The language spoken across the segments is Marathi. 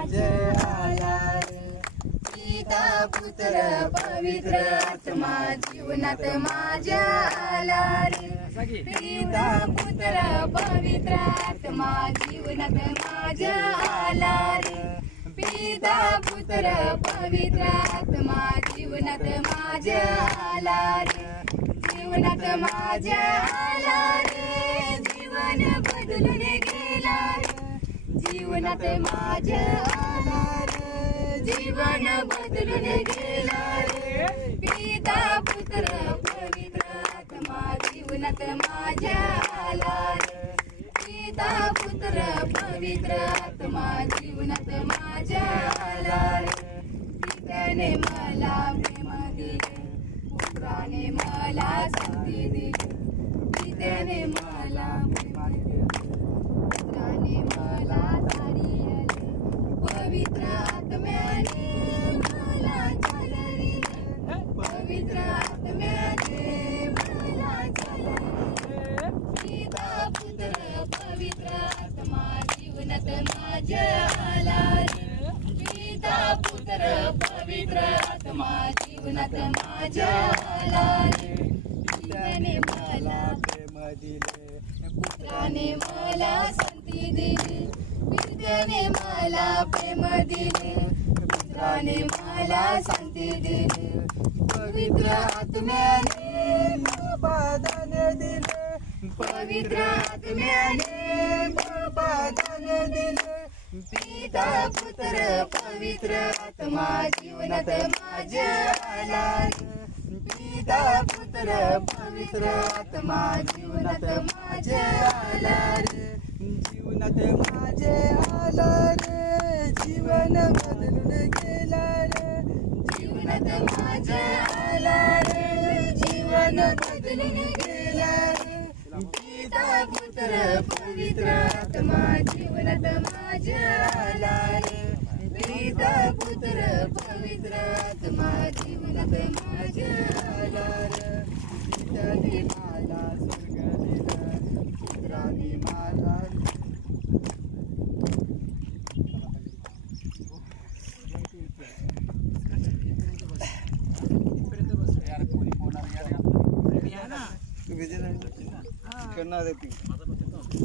माझे आला रे पिता पुत्र पवित्र आत्मा जीवनात माझ्या आला रे पिता पुत्र पवित्र आत्मा जीवनात माझ्या आला रे पिता पुत्र पवित्र आत्मा जीवनात माझ्या आला रे जीवनात माझ्या आला रे जीवन बदलून गेला रे जीवनात माझ्या आला रे जीवन बदलून गेला रे पिता पुत्र पवित्र आत्मा जीवनात माझ्या आला रे पिता पुत्र पवित्र आत्मा जीवनात माझ्या आला रे पित्याने मला प्रेम दिले पुत्राने मला शक्ती दिली पित्याने मला प्रेम दिले पुत्राने मला चालिले पवित्र आत्म्याने मला चालविले पवित्र आत्म्याने मला चालविले पिता पुत्र पवित्र आत्मा जीवनात माझ्या आला रे पिता पुत्र पवित्र आत्मा जीवनात माझ्या आला रे पित्याने मला प्रेम दिले पुत्राने मला शांती दिली पित्याने मला प्रेम दिले पुत्राने मला शांती दिली पवित्र आत्म्याने बादान दिले पवित्र आत्म्याने बादान दिले पिता पुत्र पवित्र आत्मा जीवनात माझ्या आला पिता पुत्र पवित्र आत्मा जीवनात माझ्या आला रे जीवनात माझे आला रे जीवन बदलून गेला रे जीवनात माझे आला रे जीवन बदलून गेला रे पिता पुत्र पवित्र आत्मा जीवनात माझ्या आला रे पिता पुत्र पवित्र आत्मा जीवनात माझ्या आला रे पित्याने मला स्वर्ग दिला पुत्राने मला करणार आहे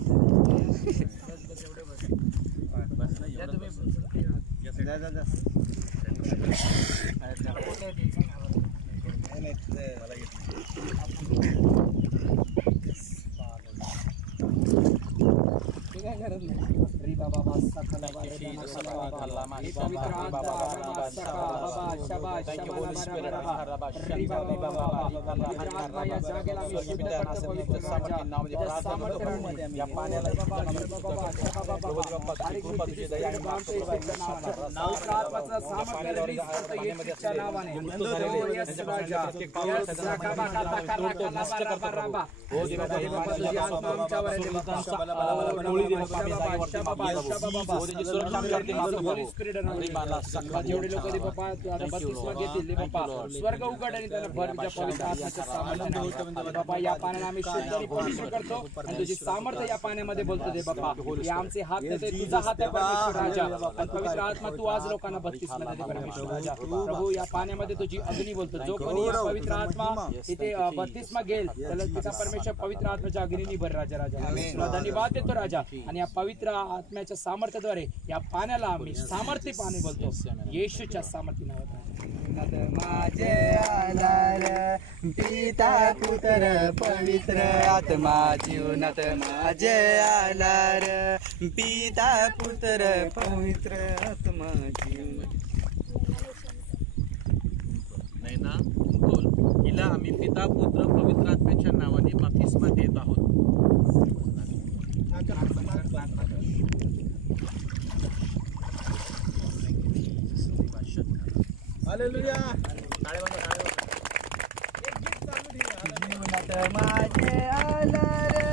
जेवढे लोक स्वर्ग उघडले त्यांना भरच्या पवित्र आत्म्याच्या सामर्थ्याने बाबा या पाण्याने आम्ही शुद्ध आणि पवित्र करतो आणि तुझी सामर्थ्य या पाण्यामध्ये बोलतो दे बाबा हे आमचे हात देते तुझा हात आहे परमेश्वर राजा आणि पवित्र आत्मा तू आज लोकांना बत्तीस मध्ये दे परमेश्वर राजा प्रभू या पाण्यामध्ये तुझी अग्नी बोलतो जो कोणी या पवित्र आत्मा इथे 32 मा घेईल त्याला पिता परमेश्वर पवित्र आत्म्याच्या अग्नीने भर राजा राजा तुला धन्यवाद देतो राजा आणि या पवित्र आत्म्याच्या सामर्थ्याद्वारे या पाण्याला आम्ही सामर्थ्य पाणी बोलतो येशूच्या सामर्थ्य नावात माझे आला रे पिता पुत्र पवित्र आत्मा जीवनात माझे आला रे पिता पुत्र पवित्र आत्मा जीवनात नाही ना बोल हिला आम्ही पिता पुत्र पवित्र आत्म्याच्या नावाने बप्तिस्मा देत आहोत हालेलुया जीवनात माझे आला रे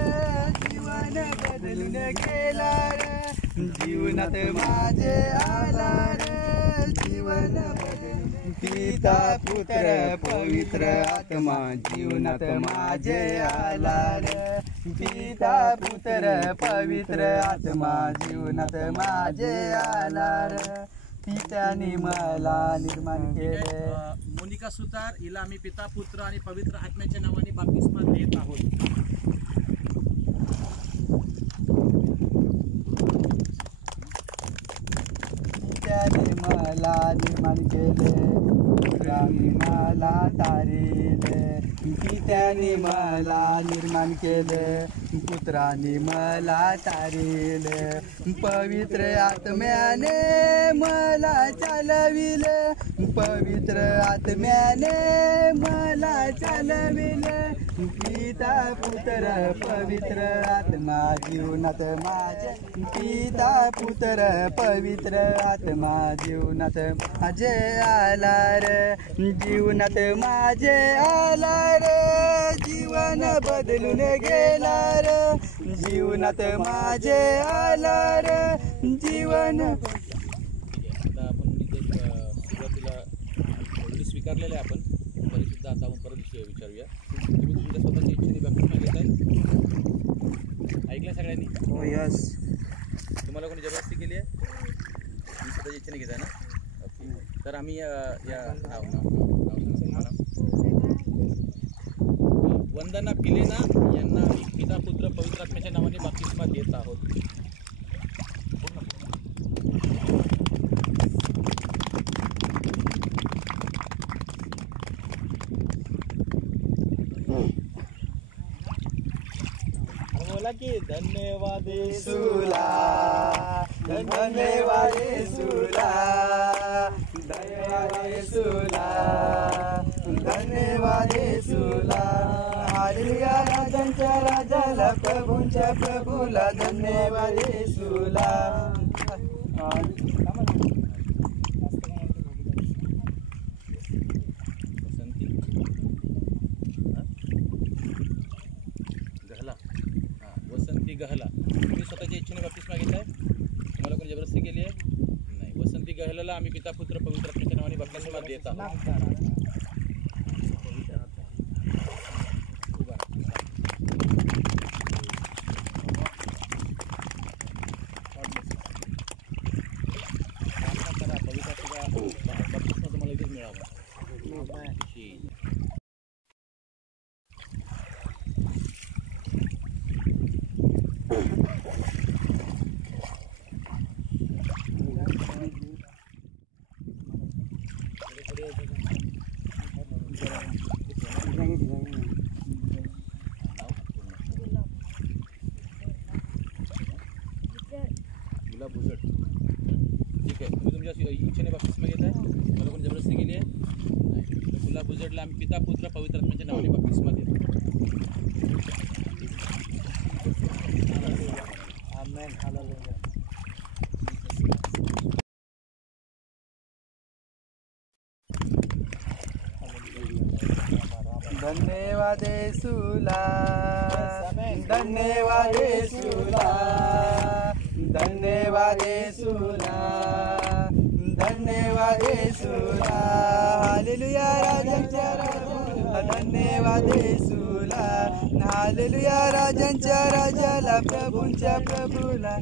जीवन बदलून गेला रे जीवनात माझे आला रे जीवन बदलून पिता पुत्र पवित्र आत्मा जीवनात माझे आला रे पिता पुत्र पवित्र आत्मा जीवनात माझे आलार पित्याने मला निर्माण केले. मोनिका सुतार हिला आम्ही पिता पुत्र आणि पवित्र आत्म्याच्या नावाने बाप्तिस्मा देत आहोत. पित्याने मला निर्माण केले पुत्राने मला तारिले. पित्याने मला निर्माण केले पुत्राने मला तारिले. पवित्र आत्म्याने मला चालविले पवित्र आत्म्याने मला चालविले. पिता पुत्र पवित्र आत्मा जीवनात माझे पिता पुत्र पवित्र आत्मा जीवनात माझे आलार जीवनात माझे आलार जीवन बदलून गेलार जीवनात माझे आलार जीवन. आता आपण इथे सुरुवातीला ऑलरेडी स्वीकारलेलं आहे आपण तरी सुद्धा आता आपण परत विचारूया. तुम्ही तुमच्या स्वतःच्या इच्छेने बाप्तिस्मा घेताय? ऐकलं सगळ्यांनी? हो यस. तुम्हाला कोणी जबरदस्ती केली आहे? तुम्ही स्वतःच्या इच्छेने घेताय ना? ओके. तर आम्ही वंदना पिलेना यांना आम्ही पिता पुत्र पवित्र आत्म्याच्या नावाने बाप्तिस्मा देत आहोत. बोला की धन्यवाद येशूला धन्यवाद येशूला धन्यवाद येशूला धन्यवाद येशूला. हालेलुया राजांच्या राजाला प्रभूंच्या प्रभूला धन्यवाद येशूला. वसंती गहला वसंती गहला तुम्ही स्वतःच्या इच्छेने बाप्तिस्मा घेताय? तुम्हाला कोणी जबरदस्ती केली आहे? नाही. वसंती गहलाला आम्ही पिता पुत्र पवित्र आत्म्याच्या नावाने बाप्तिस्मा देत आहोत. बाप्तिस्मा तुम्हाला इथेच मिळावा. गुलाब उजड. ठीक आहे. तुम्ही तुमच्या इच्छेने बाप्तिस्मा घेताय? मला कोणी जबरदस्ती केली आहे? नाही. तर गुलाब उजडला आम्ही पिता पुत्र पवित्र आत्म्याच्या नावाने बाप्तिस्मा देतो. धन्यवाद येशूला धन्यवाद येशूला धन्यवाद येशूला धन्यवाद येशूला. हालेलुया राजांच्या राजाला धन्यवाद येशूला हालेलुया राजांच्या राजाला प्रभूंच्या प्रभूला.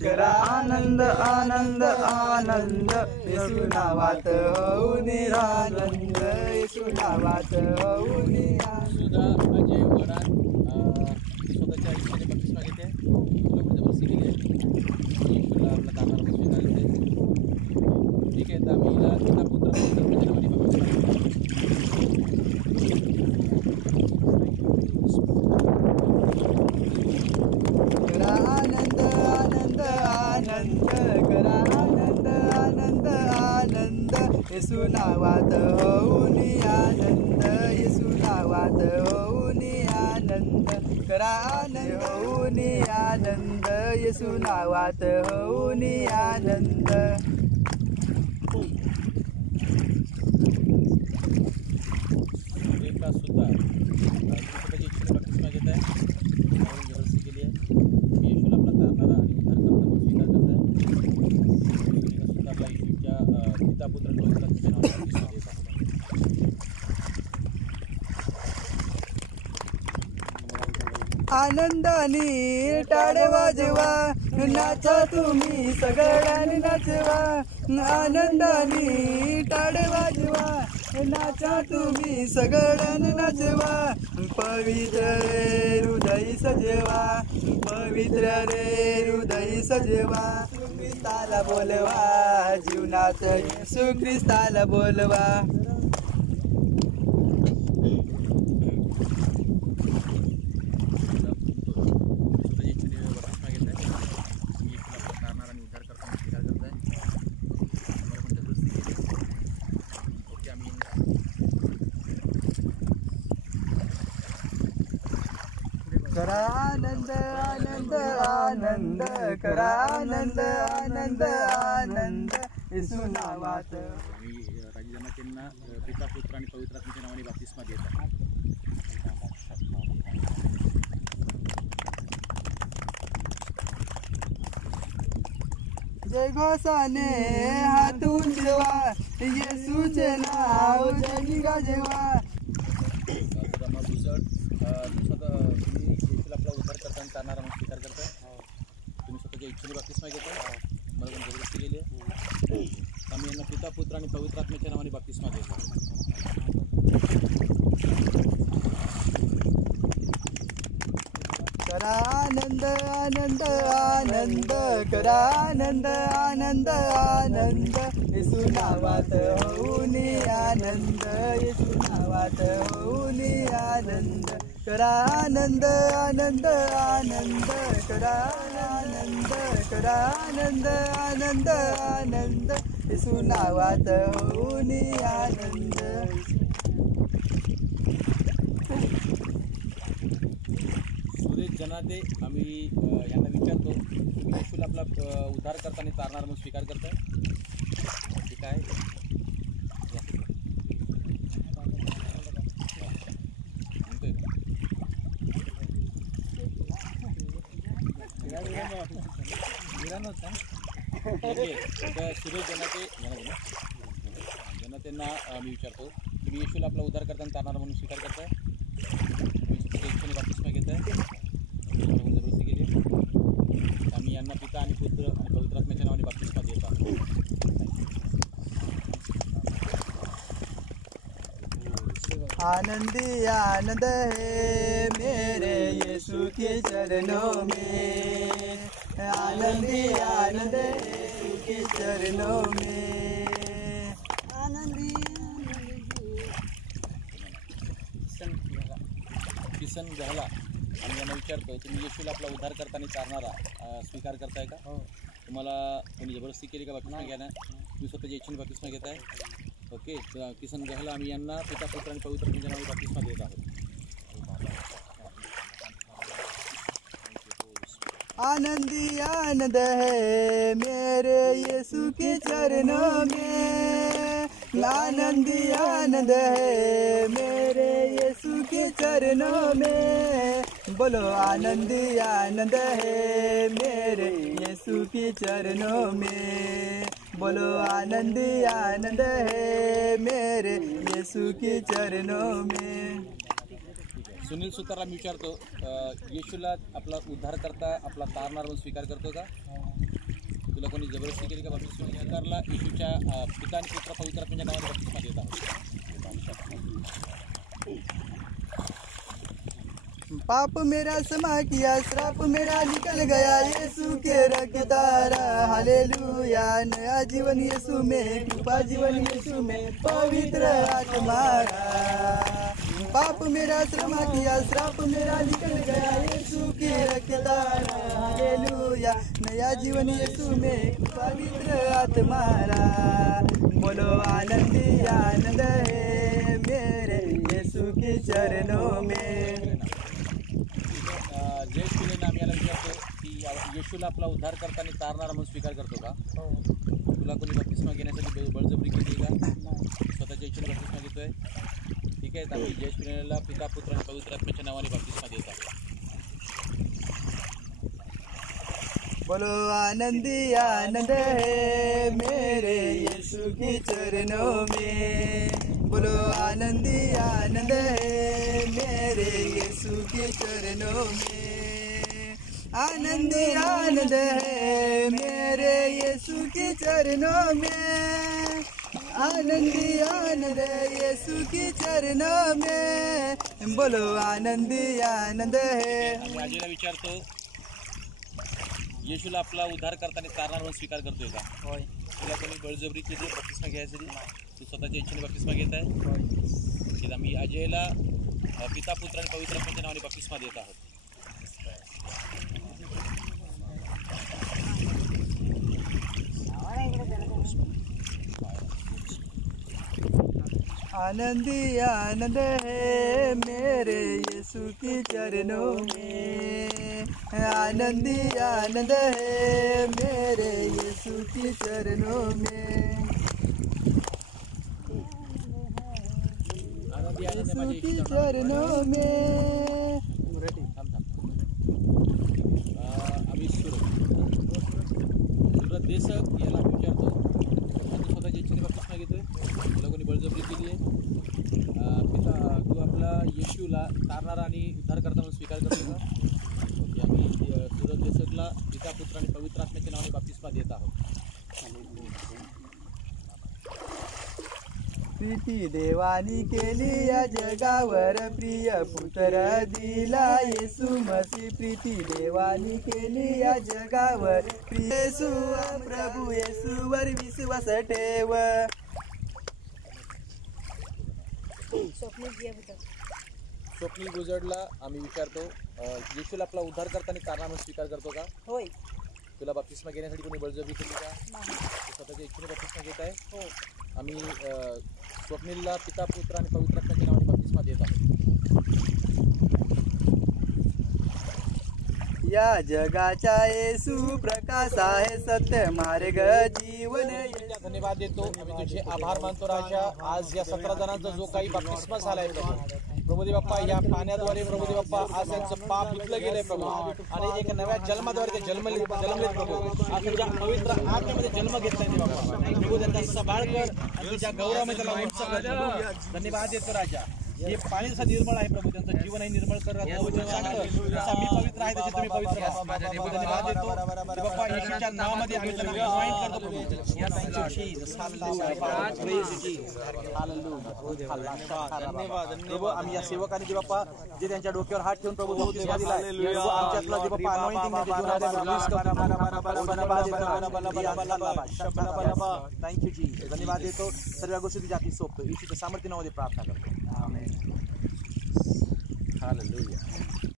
करा आनंद आनंद आनंद येशू नावात होऊन आनंद येशू नावात होऊन. सुद्धा अजय वरात स्वतःच्या आयुष्याने बाप्तिस्मा घेते. तुला कोणी जबरदस्ती केली आहे? तुला आपल्या दादाला पण स्वीकारले. ठीक आहे. तर आम्ही हिला पिता पुत्र पवित्र आत्म्याच्या नावाने बाप्तिस्मा देतो. आनंद आनंद आनंद करा आनंद आनंद आनंद येशू येशू नावात होऊन आनंद येशू नावात होऊन आनंद करा आनंद होऊन आनंद येशू नावात होऊन आनंद सुरेखा सुद्धा स्वतःची इच्छेने बपतिस्मा घेत आहे म्हणून जबरदस्ती केली आहे मी येशूला आपला तारणारा आणि उद्धारकर्ता म्हणून स्वीकार करत आहे सुरेखा सुद्धा आपला येशूच्या पिता पुत्र आणि पवित्र आत्म्याच्या नावाने बपतिस्मा घेत आहे आनंदाने टाळे वाजवा नाचा तुम्ही सगळ्यांनी नाचवा आनंदाने टाळे वाजवा नाचा तुम्ही सगळ्यांनी नाचवा पवित्र रे हृदय सजवा पवित्र रे हृदय सजवा ख्रिस्ताला बोलवा जीवनात येशू ख्रिस्ताला बोलवा स्वतःच्या इच्छेने बपतिस्मा घेत आहे मी येशूला आपला तारणारा आणि उद्धारकर्ता म्हणून स्वीकार करत आहे मला पण जबरदस्ती केली ओके आम्ही करा आनंद आनंद आनंद करा आनंद आनंद आनंद येशू नावात आम्ही राजजमातींना पिता पुत्र आणि पवित्र आत्म्याच्या नावाने बपतिस्मा देत आहे जय घोषाने हात उंचवा येशूचे नाव जगी गाजवा रमा भुजड तुम्ही येशूला आपला उद्धार करता आणि तारणारा म्हणून स्वीकार करताय तुम्ही स्वतःच्या इच्छेने बपतिस्मा घेताय मला पण जबरदस्ती केली आहे आम्ही यांना पिता पुत्र आणि पवित्र आत्म्याच्या नावाने बपतिस्मा देतो करा आनंद आनंद आनंद करा आनंद आनंद आनंद येशू नावात होऊन आनंद येशू नावात होऊन आनंद करा आनंद आनंद आनंद करा आनंद करा आनंद आनंद आनंद येशू नावात होऊन आनंद सुरेश जनाते आम्ही यांना विचारतो तुम्ही येशूला आपला उद्धार करता आणि तारणारा म्हणून स्वीकार करताय ठीक आहे म्हणतोय का? ठीक आहे तर सुरेश जनतेंना मी विचारतो तुम्ही येशूला आपला उद्धार करता आणि तारणारा म्हणून स्वीकार करताय तुम्ही स्वतःच्या इच्छेने बपतिस्मा घेताय मला पण जबरदस्ती केली आम्ही यांना पिता आणि पुत्र आणि पवित्र आत्म्याच्या नावाने बपतिस्मा देत आहोत आनंदी आनंद है मेरे यीशु के चरणों में आनंदी आनंद है यीशु के चरणों में आनंदी किसन गहला आम्ही यांना विचारतो तुम्ही येशूला आपला उद्धार करताना तारणारा स्वीकार करताय का तुम्हाला कोणी जबरदस्ती केली का बपतिस्मा घ्यायला तुम्ही स्वतःच्या इच्छेने बपतिस्मा घेताय ओके किसन गहला आम्ही यांना पिता पुत्र आणि पवित्र आत्म्याच्या नावाने बपतिस्मा देत आहोत आनंदी आनंद है मेरे यीशु के चरणों में आनंदी आनंद है मेरे यीशु के चरणों में बोलो आनंदी आनंद है मेरे यीशु के चरणों में बोलो आनंदी आनंद है मेरे यीशु के चरणों में सुनील सुतारला मी विचारतो येशूला आपला उद्धार करता आपला तारणारा म्हणून स्वीकार करतो का तुला कोणी जबरदस्ती केली का बपतिस्मा स्वीकारला येशूच्या पिता आणि पुत्र पवित्र आत्म्याच्या नावाने बपतिस्मा देत आहोत पाप मेरा क्षमा किया श्राप मेरा निकल गया यीशु के रक्तधारा हालेलुया नया जीवन यीशु में कृपा जीवन यीशु में पवित्र आत्मा पाप मेरा क्षमा किया श्राप मेरा निकल गया यीशु के रक्तधारा हालेलुया हालेलुया नया जीवन यीशु में पवित्र आत्मारा बोलो आनंदी आनंद है मेरे यीशु के चरणों में। जयेश पिलेने आम्ही याला विचारतो की येशूला आपला उद्धार करताना तारणारा म्हणून स्वीकार करतो का? तुला कोणी बपतिस्मा घेण्यासाठी बळजबरी केली का? स्वतःच्या इच्छेने बपतिस्मा घेतोय? ठीक आहे, तर आम्ही जयेश पिलेला पिता पुत्र आणि पवित्र आत्म्याच्या नावाने बपतिस्मा देत आहोत. बोलो आनंदी आनंद है मेरे यीशु के चरणों में। बोलो आनंदी आनंद है मेरे यीशु के चरणों में। आनंदी आनंद है मेरे यीशु के चरणों में। आनंदी आनंद यीशु के चरणों में। बोलो आनंदी आनंद है। आम्ही आजीला विचारतो येशूला आपला उद्धार करताना तारणार म्हणून स्वीकार करतोय का? होय. तुला कोणी बळजबरी केली बपतिस्मा घ्यायसाठी? तू स्वतःच्या इच्छेने बपतिस्मा घेत आहे? की आम्ही अजयला पिता पुत्र आणि पवित्र आत्म्याच्या नावाने बपतिस्मा देत आहोत. आनंदी आनंद है मेरे यीशु के चरणों में। आनंदी आनंद है मेरे यीशु के चरणों में। यीशु के चरणों में। आम्ही सुरत देशक याला विचारतो तू स्वतःच्या इच्छेने बपतिस्मा घेतोय? तुला कोणी बळजबरी केली आहे? तू आपला येशूला तारणारा आणि उद्धारकर्ता म्हणून स्वीकार करतो का? ओके, आम्ही सुरत देशकला पिता पुत्र आणि पवित्र आत्म्याच्या नावाने बपतिस्मा देत आहोत. प्रीती देवानी केली या जगावर प्रिय पुत्र दिला येशू मसीह। प्रीती देवानी केली या जगावर प्रिय येशू प्रभू येशूवर विश्वास ठेव। स्वप्नील गुजरला आम्ही विचारतो येशूला आपला उद्धार करताना तारणा म्हणून स्वीकार करतो का? होय. तुला बपतिस्मा घेण्यासाठी कोणी बळजबरी केली का? तू स्वतःच्या इच्छेने बपतिस्मा घेत आहे? हो. आम्ही स्वप्नीलला पिता पुत्र आणि पवित्र आत्म्याच्या नावाने बपतिस्मा देत आहोत. या जगाचा येशू प्रकाश आहे सत्य मार्ग जीवन। धन्यवाद देतो, आम्ही तुझे आभार मानतो राजा. आज या 17 जणांचा जो काही बपतिस्मा झालाय प्रभू देव बाप्पा, या पाण्याद्वारे प्रभू देव बाप्पा आज त्यांचं पाप धुतलं गेलंय प्रभू, आणि एक नव्या जन्माद्वारे ते जन्मलेत प्रभू. आज तुझ्या पवित्र आत्म्यामध्ये जन्म घेतलाय ते बाप्पा. प्रभू त्यांचा सभाळ कर आणि तुझ्या गौरवामध्ये त्याला उंच कर. धन्यवाद देतो राजा. हे पाणी जसं निर्मळ आहे प्रभू, त्यांचं जीवनही निर्मळ कर. मी पवित्र आहे तसे तुम्ही पवित्र व्हा. धन्यवाद देतो बाप्पा, येशूच्या नावामध्ये आम्ही त्यांना जॉईन करतो प्रभू. प्रभू आम्ही या सेवकांनी जे बाप्पा जे त्यांच्या डोक्यावर हात ठेवून प्रभू बपतिस्मा दिलाय, आमच्यातलं जे बाप्पा अनॉइंटिंग थँक्यू जी. धन्यवाद देतो. सर्व गोष्टी तुझ्या हाती सोपतो. येशूच्या सामर्थ्यामध्ये प्रार्थना करतो. आमेन. हालेलुया.